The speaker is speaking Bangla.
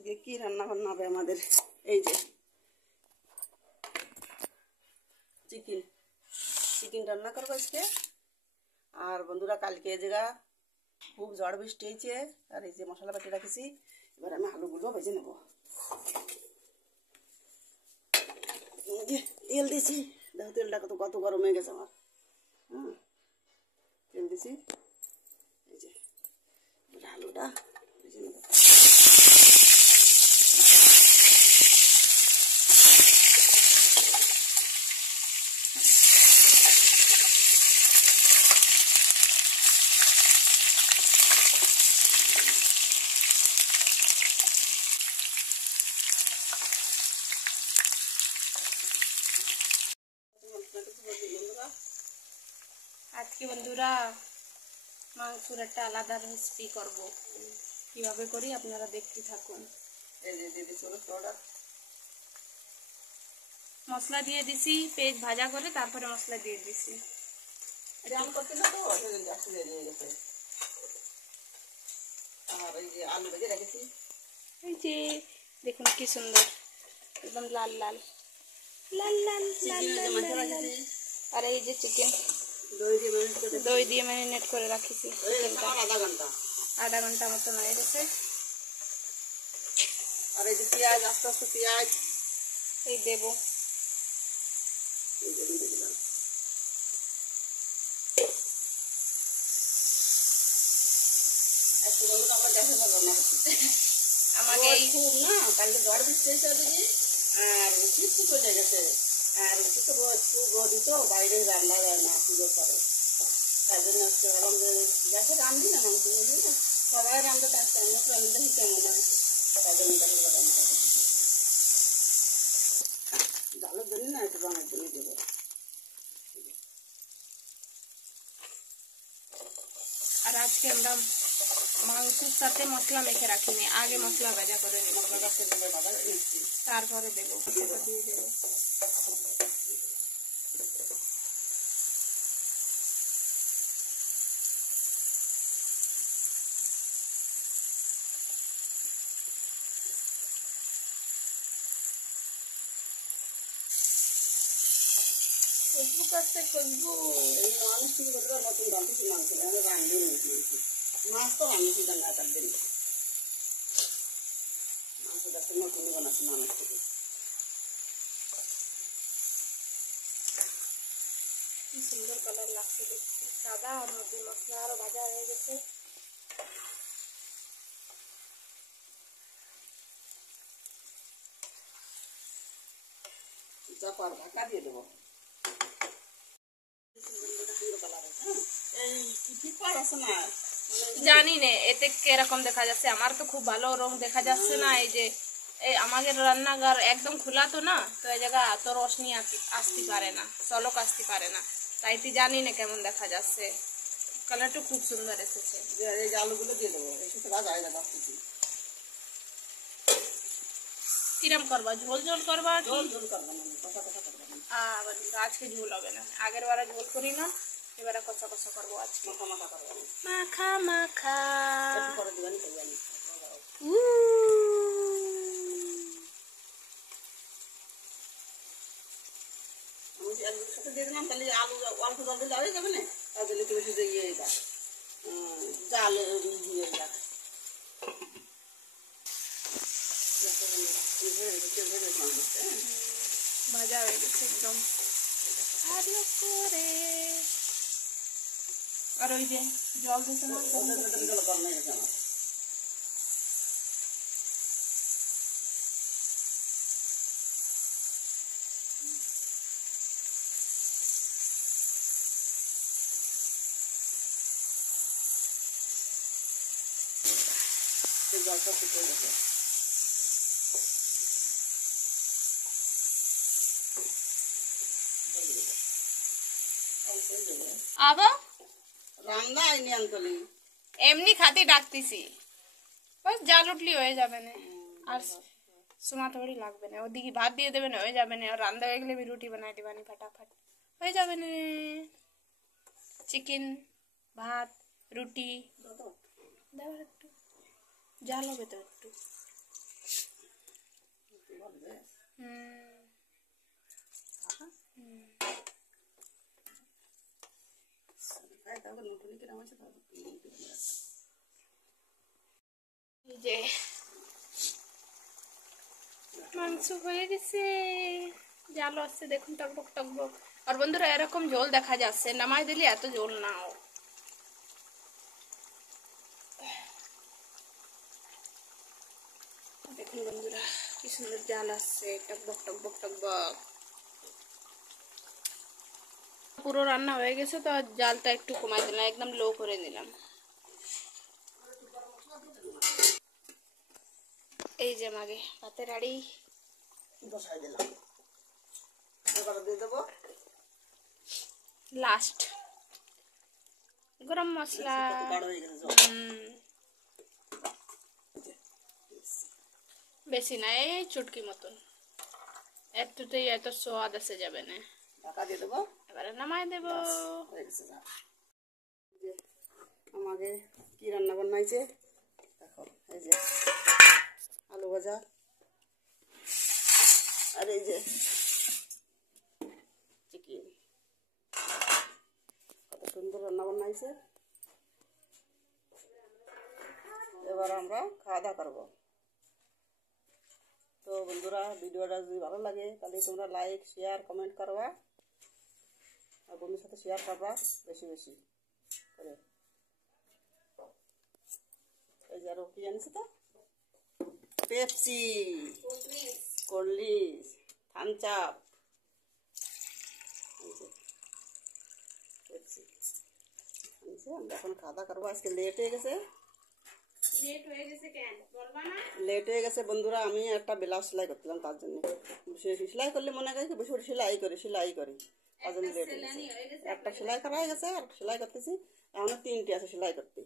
আজকে কি রান্না বান্না হবে আমাদের? এই যে চিকেন রান্না করবো আজকে। আর বন্ধুরা কালকে এই জায়গা খুব ঝড় বৃষ্টি হয়েছে, আর এই যে মশলা পাতি রাখেছি। এবার আমি আলুগুলো ভেজে নেব। তেল দিছি, দেখো তেলটা কত গরম হয়ে গেছে আমার। হ্যাঁ, তেল দিছি। এই যে আলুটা ভেজে নেব। আজকে বন্ধুরা মাংসের একটা আলাদা রেসিপি করব, কিভাবে করি আপনারা দেখতে থাকুন। এই যে দিদি পাউডার মশলা দিয়ে দিছি, পেঁয়াজ ভাজা করে তারপরে মশলা দিয়ে দিছি। রাম করতে না তো সেদিন জাস্ট দিয়ে গেছে। আর এই যে আলু ভেজে রেখেছি, এই যে দেখুন কি সুন্দর, একদম লাল লাল লাল লাল লাল লাল। আর এই যে চিকেন দই দিয়ে ম্যারিনেট করে রাখিছি। আধা ঘন্টা মতো হয়ে গেছে। আর এই যে পেঁয়াজ, আস্তে আস্তে পেঁয়াজ এই দেব। আমাকে খুব না কালকে ঝড় বৃষ্টি হয়েছে দিদি, আর কিছু চলে গেছে। আর কিছু রোদ তো বাইরে রান্না যায় না পুজোর পরে, তাই জন্য আজকে বললাম যে গ্যাসে রান্ধি না মাংস বুঝি না, সবাই রান্ধতে থাকতে আমি রান্ধতে দেখি কেমন হয়, তাই জন্য রান্না জালের জন্য না একটু রঙের জন্য দেবো। আর আজকে আমরা মাংসের সাথে মশলা মেখে রাখিনি, আগে মশলা ভাজা করে নিই, তারপরে দেবো, দিয়ে দেবো। খুশবু করতে খুশবু এই মানুষ শুরু করতে নতুন রাঁধছি মাংস, আমি রান্ধি মাছ তো রাঁধছি রান্নাটার দিন, মাংস দেখতে নতুন বানাচ্ছি মানুষ থেকে। কি সুন্দর কালার লাগছে দেখতে, সাদা আর নতুন মশলা আরো ভাজা হয়ে গেছে। চাপার ঢাকা দিয়ে দেবো। জানি না এতে কিরকম দেখা যাচ্ছে, আমার তো খুব ভালো রং দেখা যাচ্ছে না। এই যে এই আমাদের রান্নাঘর একদম খোলা তো না, তো এই জায়গা এত রোশনি আসতে পারে না, চলক আসতে পারে না, তাই তো জানি না কেমন দেখা যাচ্ছে। কালারটা খুব সুন্দর এসেছে। এই যে আলুগুলো দিয়ে দেবো, এই সাথে ভাজা হয়ে যাবে। কিরম করবা, ঝোল ঝোল করবা? ঝোল করবো না, কষা কষা করবো না। আজকে ঝোল হবে না, আগের বারে ঝোল করি না, এবারে কষা কষা করবো। আজকে মাখা মাখা করবো, মাখা মাখা। পরে দিবানি জানি। আমি সাথে দিয়ে দিলাম, তাহলে আলু অল্প জল দিলে হয়ে যাবে না, তার জন্য একটু বেশি ইয়ে যায়, জাল দিয়ে যায়। ভাজা হয়ে গেছে একদম ভালো করে। আর ওই যে জল দিতে না, জলটা ফুটে গেছে। আবার রান্না আইনি আন্তলি এমনি খাতে ডাকতেছি, বাস জাল উঠলি হয়ে যাবে না, আর সুমাতড়ি লাগবে না। ওদিকে ভাত দিয়ে দেবে না, হয়ে যাবে না। আর রান্না হয়ে গেলে রুটি বানাই দেবানি, ফাটাফাট হয়ে যাবে না। চিকেন, ভাত, রুটি দাও, একটু জাল হবে তো একটু। এই যে মাংস হয়ে গেছে, জাল আসছে দেখুন টকবক টকবক। আর বন্ধুরা এরকম জল দেখা যাচ্ছে, নামাই দিলে এত জল নাও। দেখুন বন্ধুরা কি সুন্দর জাল আসছে, টকবক টকবক টকবক। পুরো রান্না হয়ে গেছে তো জালটা একটু কমাই দিলাম, একদম লো করে দিলাম। এই যে মাগে ভাতের হাঁড়ি বসাই দিলাম, এবার দিয়ে দেবো লাস্ট গরম মশলা। গাঢ় হয়ে গেছে জল। বেশি না, এই চুটকি মতন, এতটাই এত স্বাদ আসে যাবে না। ঢাকা দিয়ে দেবো, এবারে নামাই দেবো। হয়ে গেছে যা। আমাকে কি রান্না বান্নাইছে দেখো, এই যে আলু ভাজা, আর এই যে চিকেন, কত সুন্দর রান্না বান্নাইছে। এবার আমরা খাওয়া দাওয়া করবো। তো বন্ধুরা ভিডিওটা যদি ভালো লাগে তাহলে তোমরা লাইক শেয়ার কমেন্ট করবা, আর বন্ধুর সাথে শেয়ার করবা বেশি বেশি করে। এই যে আরো কি জানিস তো, Pepsi, cold drinks, Thums Up, Pepsi আনছে। আমরা এখন খাওয়া দাওয়া করবো, আজকে লেট হয়ে গেছে। লেট হয়ে গেছে বন্ধুরা, আমি একটা ব্লাউজ সেলাই করছিলাম, তার জন্য সেলাই করলে মনে করি বসে বসে সেলাই করি তার জন্য লেট হয়ে গেছে। একটা সেলাই করা হয়ে গেছে, আর সেলাই করতেছি, এখনো 3টে আছে সেলাই করতে।